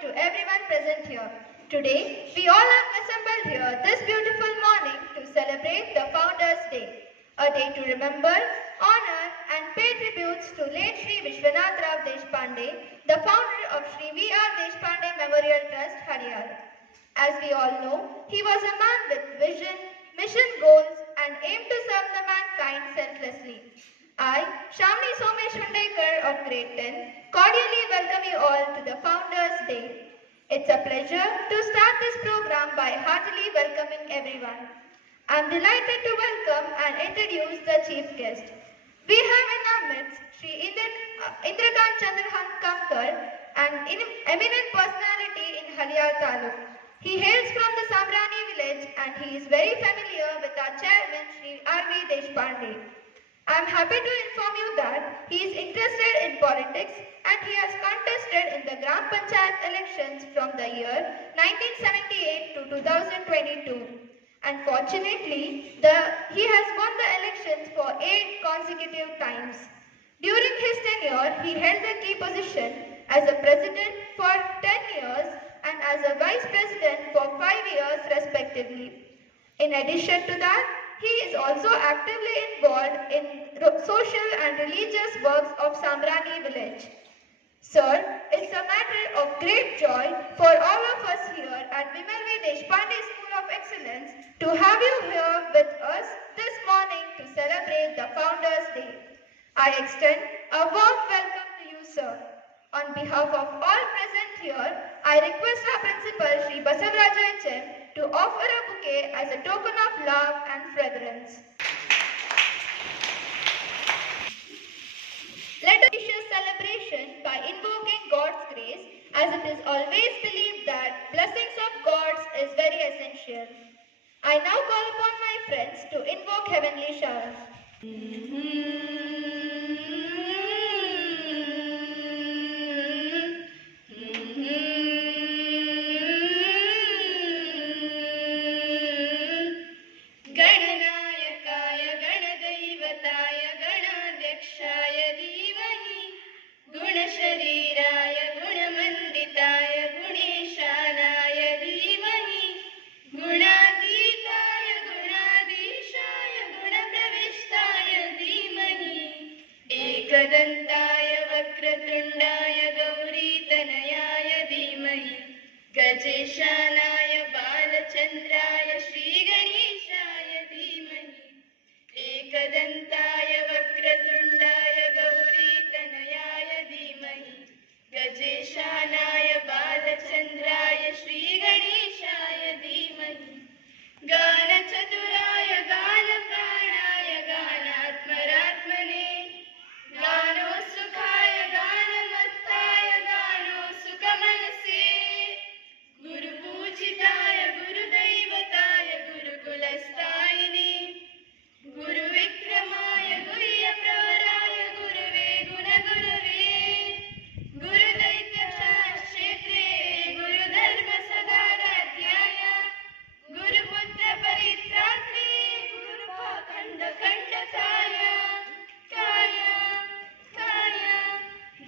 to everyone present here. Today, we all have assembled here this beautiful morning to celebrate the Founders' Day, a day to remember, honor and pay tributes to late Sri Vishwanath Rao Deshpande, the founder of Sri V.R. Deshpande Memorial Trust, Harihar. As we all know, he was a man with vision, mission goals and aimed to serve the mankind selflessly. I, Shamini Somesh Hundekar of Grade 10, cordially welcome you all to the Founders' Day. It's a pleasure to start this program by heartily welcoming everyone. I'm delighted to welcome and introduce the chief guest. We have in our midst Sri Indrakant Chandrahan Kamkar, an eminent personality in Harihar Taluk. He hails from the Samrani village and he is very familiar with our chairman Sri R.V. Deshpande. I am happy to inform you that he is interested in politics and he has contested in the Gram Panchayat elections from the year 1978 to 2022. And fortunately, he has won the elections for 8 consecutive times. During his tenure, he held the key position as a president for 10 years and as a vice president for 5 years respectively. In addition to that, he is also actively involved in social and religious works of Samrani village. Sir, it's a matter of great joy for all of us here at Vimalvi Deshpande School of Excellence to have you here with us this morning to celebrate the Founders' Day. I extend a warm welcome to you, sir. On behalf of all present here, I request our principal, Sri Basavaraja HM, to offer a bouquet as a token of love and fragrance. Let us finish this celebration by invoking God's grace, as it is always believed that blessings of gods is very essential. I now call upon my friends to invoke heavenly showers. एकदन्ताय वक्रतुण्डाय गौरीतनयाय धीमहि गजेशानाय बालचन्द्राय श्रीगणेशाय धीमहि एकदन्ताय वक्रतुण्डाय गौरीतनयाय धीमहि गजेशानाय बालचन्द्राय श्रीगणेशाय धीमहि गानचतुराय गानप्राणाय गानात्मरात्मने गानोत्सुकाय गानमत्ताय गानोत्सुकमनसे गुरुपूजिताय गुरुदैवताय गुरुकुलस्थायिने गुरुविक्रमाय गुह्यप्रवराय गुरवे गुणगुरवे गुरुदैत्यक्षाय क्षेत्रे गुरुधर्मसदाराध्याय गुरुपुत्रपरित्रात्रे गुरुपाखण्डखण्डकाय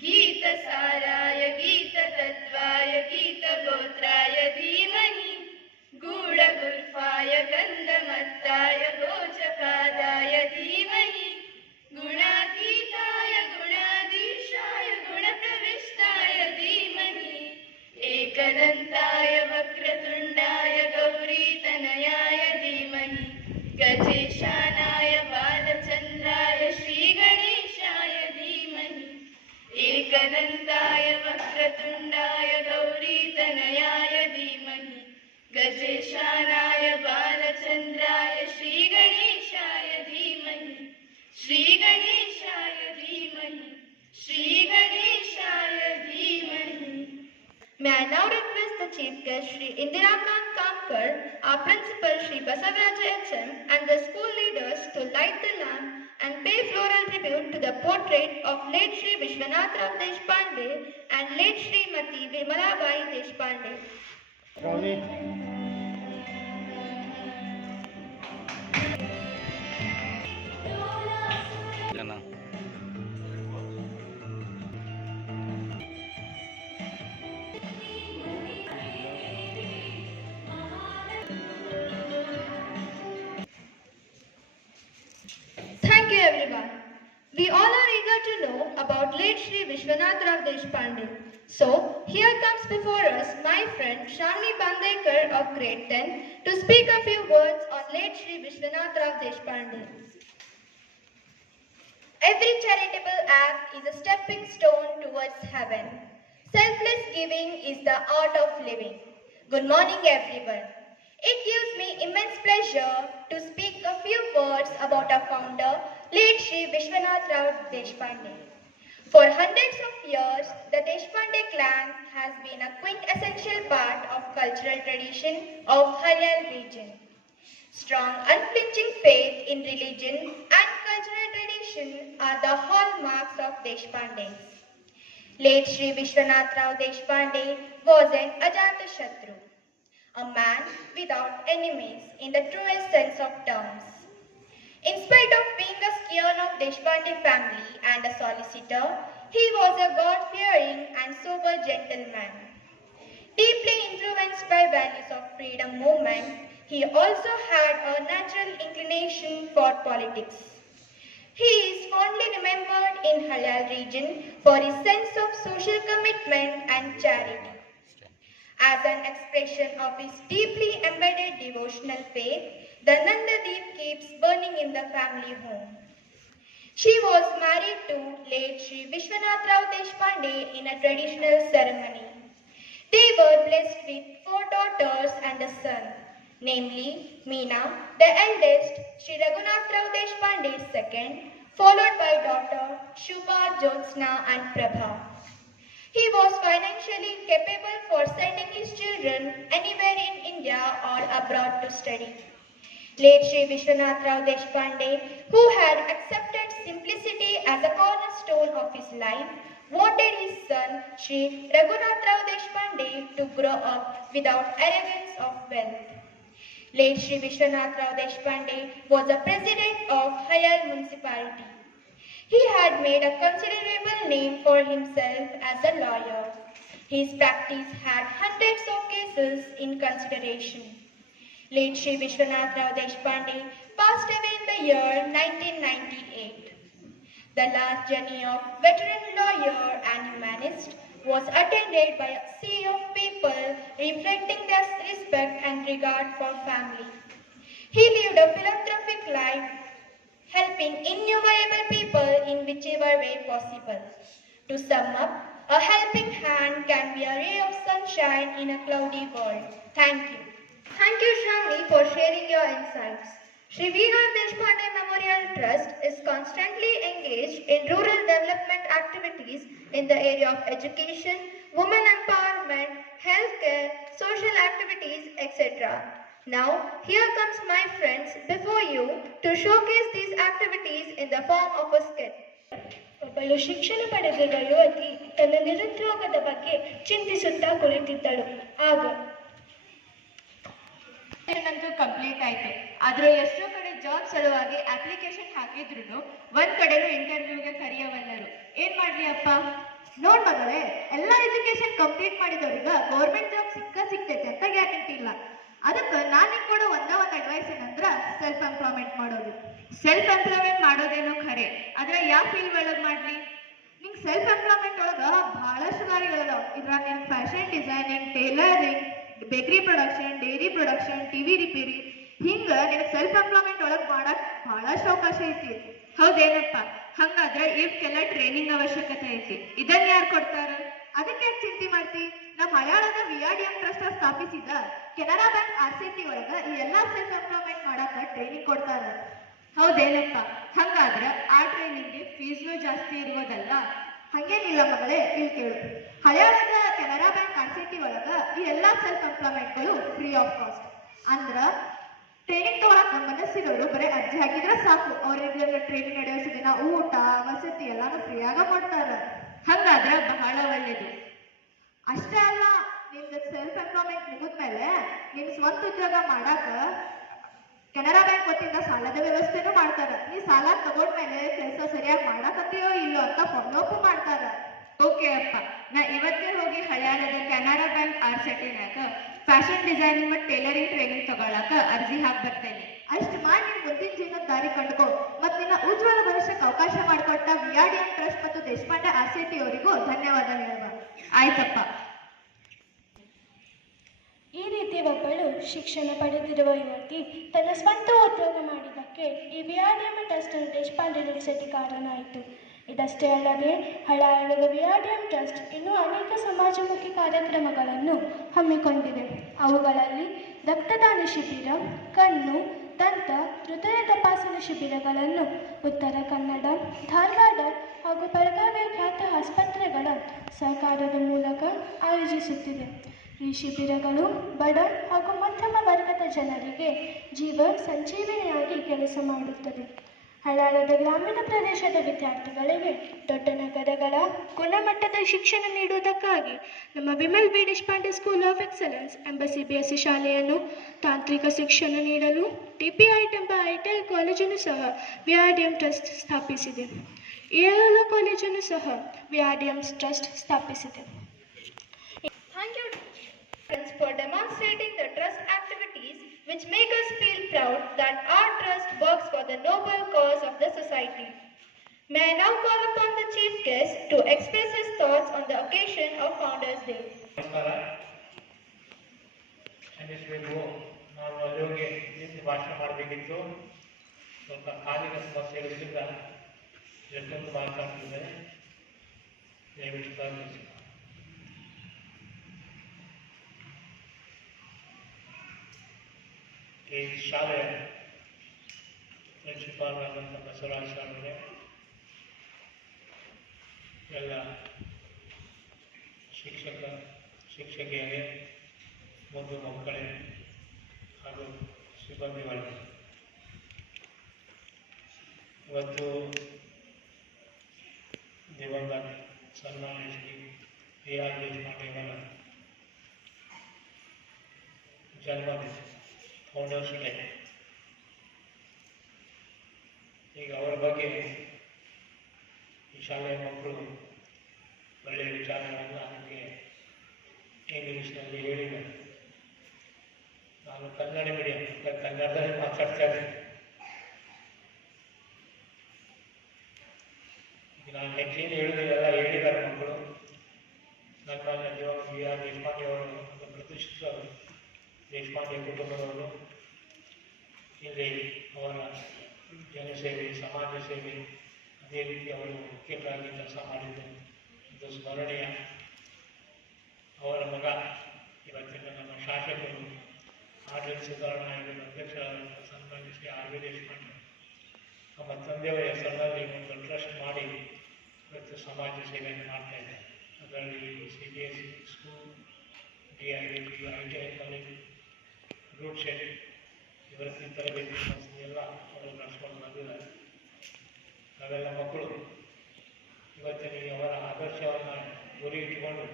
गीतसाराय गीततत्त्वाय गीतगोत्राय धीमहि गूढगुल्फाय गन्धमत्ताय गोचपादाय धीमहि गुणातीताय गुणाधीशाय गुणप्रविष्टाय धीमहि एकदन्ताय वक्रतुण्डाय गौरीतनयाय धीमहि गजेशानाय बालचन्द्राय श्रीगणेशाय धीमहि एकदन्ताय वक्रतुण्डाय गौरीतनयाय धीमहि गजेशानाय बालचन्द्राय श्रीगणेशाय धीमहि श्रीगणेशाय धीमहि श्रीगणेशाय धीमहि. May I now request the chief guest Sri Indrakant Kamkar, our principal Sri Basavaraja HM and the school leaders to light the lamp and pay floral tribute to the portrait of late Sri Vishwanath Rao Deshpande and late Srimati Vimalabai Deshpande. Vishwanath Rao Deshpande. So, here comes before us my friend Shamini Bandekar of grade 10 to speak a few words on late Shri Vishwanath Rao Deshpande. Every charitable act is a stepping stone towards heaven. Selfless giving is the art of living. Good morning, everyone. It gives me immense pleasure to speak a few words about our founder, late Shri Vishwanath Rao Deshpande. For hundreds of years, the Deshpande clan has been a quintessential part of cultural tradition of Haryal region. Strong, unflinching faith in religion and cultural tradition are the hallmarks of Deshpandes. Late Shri Vishwanath Rao Deshpande was an Ajatashatru, a man without enemies in the truest sense of terms. In spite of being a scion of Deshpande family and a solicitor, he was a God-fearing and sober gentleman. Deeply influenced by values of freedom movement, he also had a natural inclination for politics. He is fondly remembered in Haryal region for his sense of social commitment and charity. As an expression of his deeply embedded devotional faith, the Nandadeep keeps burning in the family home. She was married to late Shri Vishwanath Rao Deshpande in a traditional ceremony. They were blessed with 4 daughters and a son, namely Meena, the eldest, Shri Raghunath Rao Deshpande second, followed by daughter Shubha, Jyotsna and Prabha. He was financially capable for sending his children anywhere in India or abroad to study. Late Shri Vishwanath Rao Deshpande, who had accepted simplicity as a cornerstone of his life, wanted his son Shri Raghunath Rao Deshpande to grow up without arrogance of wealth. Late Shri Vishwanath Rao Deshpande was the president of Haryal municipality. He had made a considerable name for himself as a lawyer. His practice had hundreds of cases in consideration. Late Shri Vishwanath Rao Deshpande passed away in the year 1998. The last journey of veteran lawyer and humanist was attended by a sea of people reflecting their respect and regard for family. He lived a philanthropic life, helping innumerable people in whichever way possible. To sum up, a helping hand can be a ray of sunshine in a cloudy world. Thank you. Thank you, Shamini, for sharing your insights. Shri V.R. Deshpande Memorial Trust is constantly engaged in rural development activities in the area of education, women empowerment, healthcare, social activities, etc. Now, here comes my friends before you to showcase these activities in the form of a skit. ಒಬ್ಬಳು ಶಿಕ್ಷಣ ಪಡೆದಿರುವ ಯುವತಿ ತನ್ನ ನಿರುದ್ಯೋಗದ ಬಗ್ಗೆ ಚಿಂತಿಸುತ್ತಾ ಕುಳಿತಿದ್ದಳು. ಆಗ ನಂದು complete ಆಯ್ತು. ಆದ್ರೆ ಎಷ್ಟೋ ಕಡೆ ಜಾಬ್ ಸಲುವಾಗಿ ಅಪ್ಲಿಕೇಶನ್ ಹಾಕಿದ್ರು ಒಂದ್ ಕಡೆನೂ ಇಂಟರ್ವ್ಯೂಗೆ ಕರೆಯವಲ್ಲರು. ಏನ್ ಮಾಡ್ಲಿ ಅಪ್ಪ? ನೋಡ್ ಮಗಳೇ, ಎಲ್ಲಾ ಎಜುಕೇಶನ್ ಕಂಪ್ಲೀಟ್ ಮಾಡಿದವ್ರಿಗೆ ಗೌರ್ಮೆಂಟ್ ಜಾಬ್ ಸಿಗ್ತೈತೆ ಅಂತ ಗ್ಯಾರಂಟಿ ಇಲ್ಲ. ಅದಕ್ಕೆ ನಾನು ಕೊಡೋ ಒಂದ್ ಅಡ್ವೈಸ್ ಏನಂದ್ರ ಸೆಲ್ಫ್ ಎಂಪ್ಲಾಯ್ಮೆಂಟ್ ಮಾಡೋದು. ಸೆಲ್ಫ್ ಎಂಪ್ಲಾಯ್ಮೆಂಟ್ ಮಾಡೋದೇನೋ ಖರೆ, ಆದ್ರೆ ಯಾವ ಫೀಲ್ಡ್ ಒಳಗ್ ಮಾಡ್ಲಿ? ನಿಂಗೆ ಸೆಲ್ಫ್ ಎಂಪ್ಲಾಯ್ಮೆಂಟ್ ಒಳಗ ಬಹಳಷ್ಟು ದಾರಿಗಳದಾವ. ಇದ್ರಾಗ ನಿನ್ fashion designing, tailoring, bakery production, dairy production, TV repair, ಹಿಂಗ ನಿನಗೆ ಸೆಲ್ಫ್ ಎಂಪ್ಲಾಯ್ಮೆಂಟ್ ಒಳಗ್ ಮಾಡಕ್ ಬಹಳಷ್ಟು ಅವಕಾಶ ಐತಿ. ಹೌದೇನಪ್ಪ? ಹಂಗಾದ್ರೆ ಇವಕ್ಕೆಲ್ಲ ಟ್ರೈನಿಂಗ್ ಅವಶ್ಯಕತೆ ಐತಿ. ಇದನ್ನ ಯಾರು ಕೊಡ್ತಾರ? ಅದಕ್ಕೆ ಯಾಕೆ ಚಿಂತೆ ಮಾಡ್ತಿ? ನಮ್ಮ ಹಳ್ಯಾಳದ VRDM ಟ್ರಸ್ಟ್ ಸ್ಥಾಪಿಸಿದ ಕೆನರಾ ಬ್ಯಾಂಕ್ RCT ಒಳಗ ಈ ಎಲ್ಲಾ ಸೆಲ್ಫ್ ಎಂಪ್ಲಾಯ್ಮೆಂಟ್ ಮಾಡಾಕ ಟ್ರೈನಿಂಗ್ ಕೊಡ್ತಾರ. ಹೌದೇನಪ್ಪ? ಹಂಗಾದ್ರ ಆ ಟ್ರೈನಿಂಗ್ಗೆ ಫೀಸ್ನು ಜಾಸ್ತಿ ಇರ್ಬೋದಲ್ಲ? ಹಂಗೇನಿಲ್ಲ ಮಗಳೇ, ಇಲ್ಲಿ ಕೇಳು. ಹಳ್ಯಾಳದ ಕೆನರಾ ಬ್ಯಾಂಕ್ RCT ಒಳಗ ಈ ಎಲ್ಲಾ ಸೆಲ್ಫ್ ಎಂಪ್ಲಾಯ್ಮೆಂಟ್ಗಳು ಫ್ರೀ ಆಫ್ ಕಾಸ್ಟ್. ಅಂದ್ರ ಟ್ರೈನಿಂಗ್ ತಗೊಳಕ್ ಮನಸ್ಸಿರೋರು ಬರೀ ಅರ್ಜಿ ಹಾಕಿದ್ರೆ ಸಾಕು, ಅವ್ರಿಗೆ ಟ್ರೈನಿಂಗ್ ನಡೆಸೋ ದಿನ ಊಟ ವಸತಿ ಎಲ್ಲಾನು ಫ್ರೀಯಾಗ ಕೊಡ್ತಾರ. ಹಂಗಾದ್ರ ಬಹಳ ಒಳ್ಳೇದು. ಅಷ್ಟೇ ಅಲ್ಲ, ನಿಮ್ದು ಸೆಲ್ಫ್ ಎಂಪ್ಲಾಯ್ಮೆಂಟ್ ಮುಗಿದ್ಮೇಲೆ ನಿಮ್ ಸ್ವಂತ ಉದ್ಯೋಗ ಮಾಡಾಕ ಕೆನರಾ ಬ್ಯಾಂಕ್ ವತಿಯಿಂದ ಸಾಲದ ವ್ಯವಸ್ಥೆನೂ ಮಾಡ್ತಾರ. ನೀ ಸಾಲ ತಗೊಂಡ್ಮೇಲೆ ಕೆಲಸ ಸರಿಯಾಗಿ ಮಾಡಾಕತ್ತೀಯೋ ಇಲ್ಲೋ ಅಂತ ಫಾಲೋ ಅಪ್ ಮಾಡ್ತಾರ. ಓಕೆ ಅಪ್ಪ, ನಾ ಇವತ್ತೇ ಹೋಗಿ ಹಳ್ಯಾಳದ ಕೆನರಾ ಬ್ಯಾಂಕ್ RCTನಾಗ ಫ್ಯಾಷನ್ ಡಿಸೈನಿಂಗ್ ಮತ್ತು ಟೇಲರಿಂಗ್ ಟ್ರೈನಿಂಗ್ ತಗೊಳಕ ಅರ್ಜಿ ಹಾಕಿ ಬರ್ತೇನೆ. ಅಷ್ಟು ಮಾಡಿ ನಿನ್ ಮುಂದಿನ ಜೀವನದ ದಾರಿ ಕಂಡುಕೋ. ಮತ್ತು ನಿನ್ನ ಉಜ್ವಲ ಭವಿಷ್ಯಕ್ಕೆ ಅವಕಾಶ ಮಾಡಿಕೊಟ್ಟ VRDM ಟ್ರಸ್ಟ್ ಮತ್ತು ದೇಶಪಾಂಡೆ RCT ಅವರಿಗೂ ಧನ್ಯವಾದ ಹೇಳುವ. ಆಯ್ತಪ್ಪ. ಈ ರೀತಿ ಒಬ್ಬಳು ಶಿಕ್ಷಣ ಪಡೆದಿರುವ ಯುವತಿ ತನ್ನ ಸ್ವಂತ ಉದ್ಯೋಗ ಮಾಡಿದ್ದಕ್ಕೆ ಈ VRDM ಟ್ರಸ್ಟ್ ದೇಶಪಾಂಡೆ ನಡೆಸಲಿಕ್ಕೆ ಕಾರಣ ಆಯಿತು. ಇದಷ್ಟೇ ಅಲ್ಲದೆ ಹಳಾಳದ VRDM ಟ್ರಸ್ಟ್ ಇನ್ನೂ ಅನೇಕ ಸಮಾಜಮುಖಿ ಕಾರ್ಯಕ್ರಮಗಳನ್ನು ಹಮ್ಮಿಕೊಂಡಿದೆ. ಅವುಗಳಲ್ಲಿ ರಕ್ತದಾನ ಶಿಬಿರ, ಕಣ್ಣು, ದಂತ, ಹೃದಯ ತಪಾಸಣಾ ಶಿಬಿರಗಳನ್ನು ಉತ್ತರ ಕನ್ನಡ, ಧಾರವಾಡ ಹಾಗೂ ಬೆಳಗಾವಿಯ ಖ್ಯಾತ ಆಸ್ಪತ್ರೆಗಳ ಸಹಕಾರದ ಮೂಲಕ ಆಯೋಜಿಸುತ್ತಿದೆ. ಈ ಶಿಬಿರಗಳು ಬಡ ಹಾಗೂ ಮಧ್ಯಮ ವರ್ಗದ ಜನರಿಗೆ ಜೀವ ಸಂಜೀವಿನಿಯಾಗಿ ಕೆಲಸ ಮಾಡುತ್ತದೆ. ಹಳಾಳದ ಗ್ರಾಮೀಣ ಪ್ರದೇಶದ ವಿದ್ಯಾರ್ಥಿಗಳಿಗೆ ದೊಡ್ಡ ನಗರಗಳ ಗುಣಮಟ್ಟದ ಶಿಕ್ಷಣ ನೀಡುವುದಕ್ಕಾಗಿ ನಮ್ಮ Vimal B Deshpande school of excellence ಎಂಬ CBSE ಶಾಲೆಯನ್ನು ತಾಂತ್ರಿಕ ಶಿಕ್ಷಣ ನೀಡಲು TPIT ಎಂಬ ITI ಕಾಲೇಜನ್ನು ಸಹ VRDM ಟ್ರಸ್ಟ್ ಸ್ಥಾಪಿಸಿದೆ. ಈ ಎಲ್ಲ ಕಾಲೇಜನ್ನು ಸಹ VRDM ಟ್ರಸ್ಟ್ ಸ್ಥಾಪಿಸಿದೆ. Thank you for demonstrating the trust activities which make us feel proud that our trust works for the noble cause of the society. May I now call upon the chief guest to express his thoughts on the occasion of Founders Day. ನಮಸ್ಕಾರ. ಕ್ಷಮಿಸಬೇಕು, ನಾನು ಅಲ್ಲಿಗೆ ನಿಂತು ಭಾಷಣ ಮಾಡಬೇಕಿತ್ತು. ಸ್ವಲ್ಪ ಕಾಲಿನ ಸಮಸ್ಯೆ ಇರೋದ್ರಿಂದ ಎಷ್ಟೊಂದು ಮಾತಾಡ್ತಿದ್ದೇನೆ, ದಯವಿಟ್ಟು ಗಮನಿಸಿ. ಈ ಶಾಲೆಯ ಪ್ರಿನ್ಸಿಪಾಲ್ ಆದಂಥ ಬಸವರಾಜ ಸ್ವಾಮಿಗೆ, ಎಲ್ಲ ಶಿಕ್ಷಕಿಯರೇ, ಮಗು ಮಕ್ಕಳೇ ಹಾಗೂ ಸಿಬ್ಬಂದಿಗಳಿಗೆ, ಇವತ್ತು ದಿವಂಗತ ಸನ್ಮಾನ್ಯ ಶ್ರೀ AR ದೇಶಪಾಂಡೆಯವರ ಜನ್ಮದಿನ, ಫೌಂಡರ್ಸ್ ಡೇ. ಈಗ ಅವರ ಬಗ್ಗೆ ಈ ಶಾಲೆಯ ಮಕ್ಕಳು ಒಳ್ಳೆಯ ವಿಚಾರಗಳನ್ನು ನನಗೆ ಇಂಗ್ಲೀಷ್ನಲ್ಲಿ ಹೇಳಿದ್ದಾರೆ. ನಾನು ಕನ್ನಡ ಮೀಡಿಯಂ, ಕನ್ನಡದಲ್ಲಿ ಮಾತಾಡ್ತಾ ಇದ್ದೀನಿ. ಈಗ ನಾನು ಹೆಚ್ಚೇನು ಹೇಳಿದೆಲ್ಲ ಹೇಳಿದ್ದಾರೆ ಮಕ್ಕಳು. ನನ್ನ VR ದೇಶಪಾಂಡೆ ಅವರು ಪ್ರತಿಷ್ಠಿತ ದೇಶಪಾಂಡೆ ಕುಟುಂಬದವರು. ಇಲ್ಲಿ ಅವರ ಜನಸೇವೆ, ಸಮಾಜ ಸೇವೆ, ಅದೇ ರೀತಿ ಅವರು ಮುಖ್ಯರಾಗಿ ಕೆಲಸ ಮಾಡಿದ್ದು ಇದು ಸ್ಮರಣೀಯ. ಅವರ ಮಗ ಇವತ್ತಿನ ನಮ್ಮ ಶಾಸಕರು, ಆಡಳಿತ ಸುಧಾರಣಾ ಆಯೋಗದ ಅಧ್ಯಕ್ಷರಾದಂಥ ಸನ್ಮಾನ್ಯ ಶ್ರೀ RV ದೇಶಪಾಂಡೆ ನಮ್ಮ ತಂದೆಯವರ ಹೆಸರಿನಲ್ಲಿ ಒಂದು ಟ್ರಸ್ಟ್ ಮಾಡಿ ಇವತ್ತು ಸಮಾಜ ಸೇವೆಯನ್ನು ಮಾಡ್ತಾ ಇದ್ದಾರೆ. ಅದರಲ್ಲಿ CBSE school, DIVT, ITI college, ರೂಟ್ ಶೆಡ್, ಇವತ್ತಿನ ತರಬೇತಿ ಸಂಸ್ಥೆ ಎಲ್ಲ ಅವರು ನಡೆಸ್ಕೊಂಡು ಬಂದಿದ್ದಾರೆ. ನಾವೆಲ್ಲ ಮಕ್ಕಳು ಇವತ್ತಿನ ಅವರ ಆದರ್ಶವನ್ನು ಗುರಿ ಇಟ್ಟುಕೊಂಡು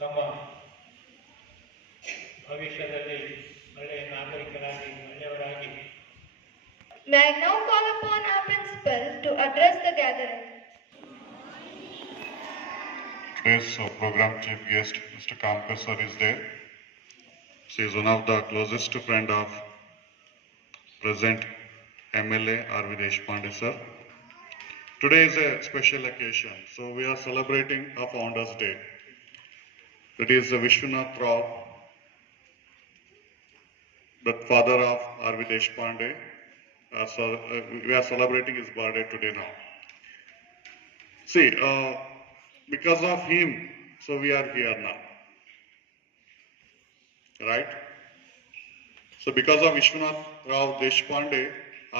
ತಮ್ಮ ಭವಿಷ್ಯದಲ್ಲಿ ಒಳ್ಳೆಯ ನಾಗರಿಕರಾಗಿ, ಒಳ್ಳೆಯವರಾಗಿ. May I now call upon our principal to address the gathering. Today's program chief guest, Mr. Kamkar sir, is there. She is one of the closest friend of present MLA RV Deshpande sir. Today is a special occasion, so we are celebrating our Founders Day. It is Vishwanath Rao, the father of RV Deshpande. We are celebrating his birthday today now. See, because of him, so we are here now. Right? So because of Vishwanath Rao Deshpande,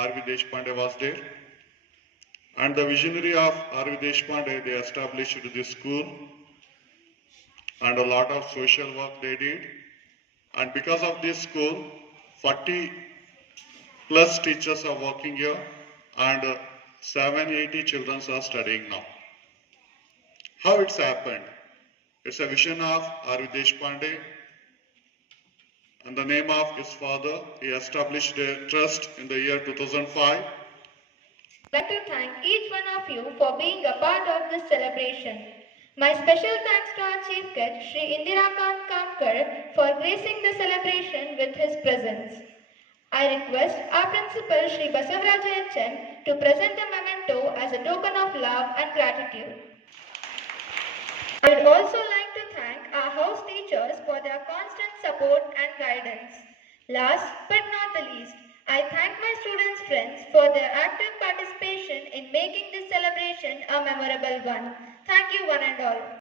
RV Deshpande was there. And the visionary of RV Deshpande, they established this school. And a lot of social work they did. And because of this school, 40 plus teachers are working here. And 780 children are studying now. How it's happened? It's a vision of RV Deshpande. In the name of his father, he established a trust in the year 2005. I'd like to thank each one of you for being a part of this celebration. My special thanks to our chief guest, Shri Indirakant Kamkar, for gracing the celebration with his presence. I request our principal Shri Basavaraja HN to present the memento as a token of love and gratitude. I would also like to thank our house teachers for their constant support and guidance. Last but not the least, I thank my students' friends for their active participation in making this celebration a memorable one. Thank you one and all.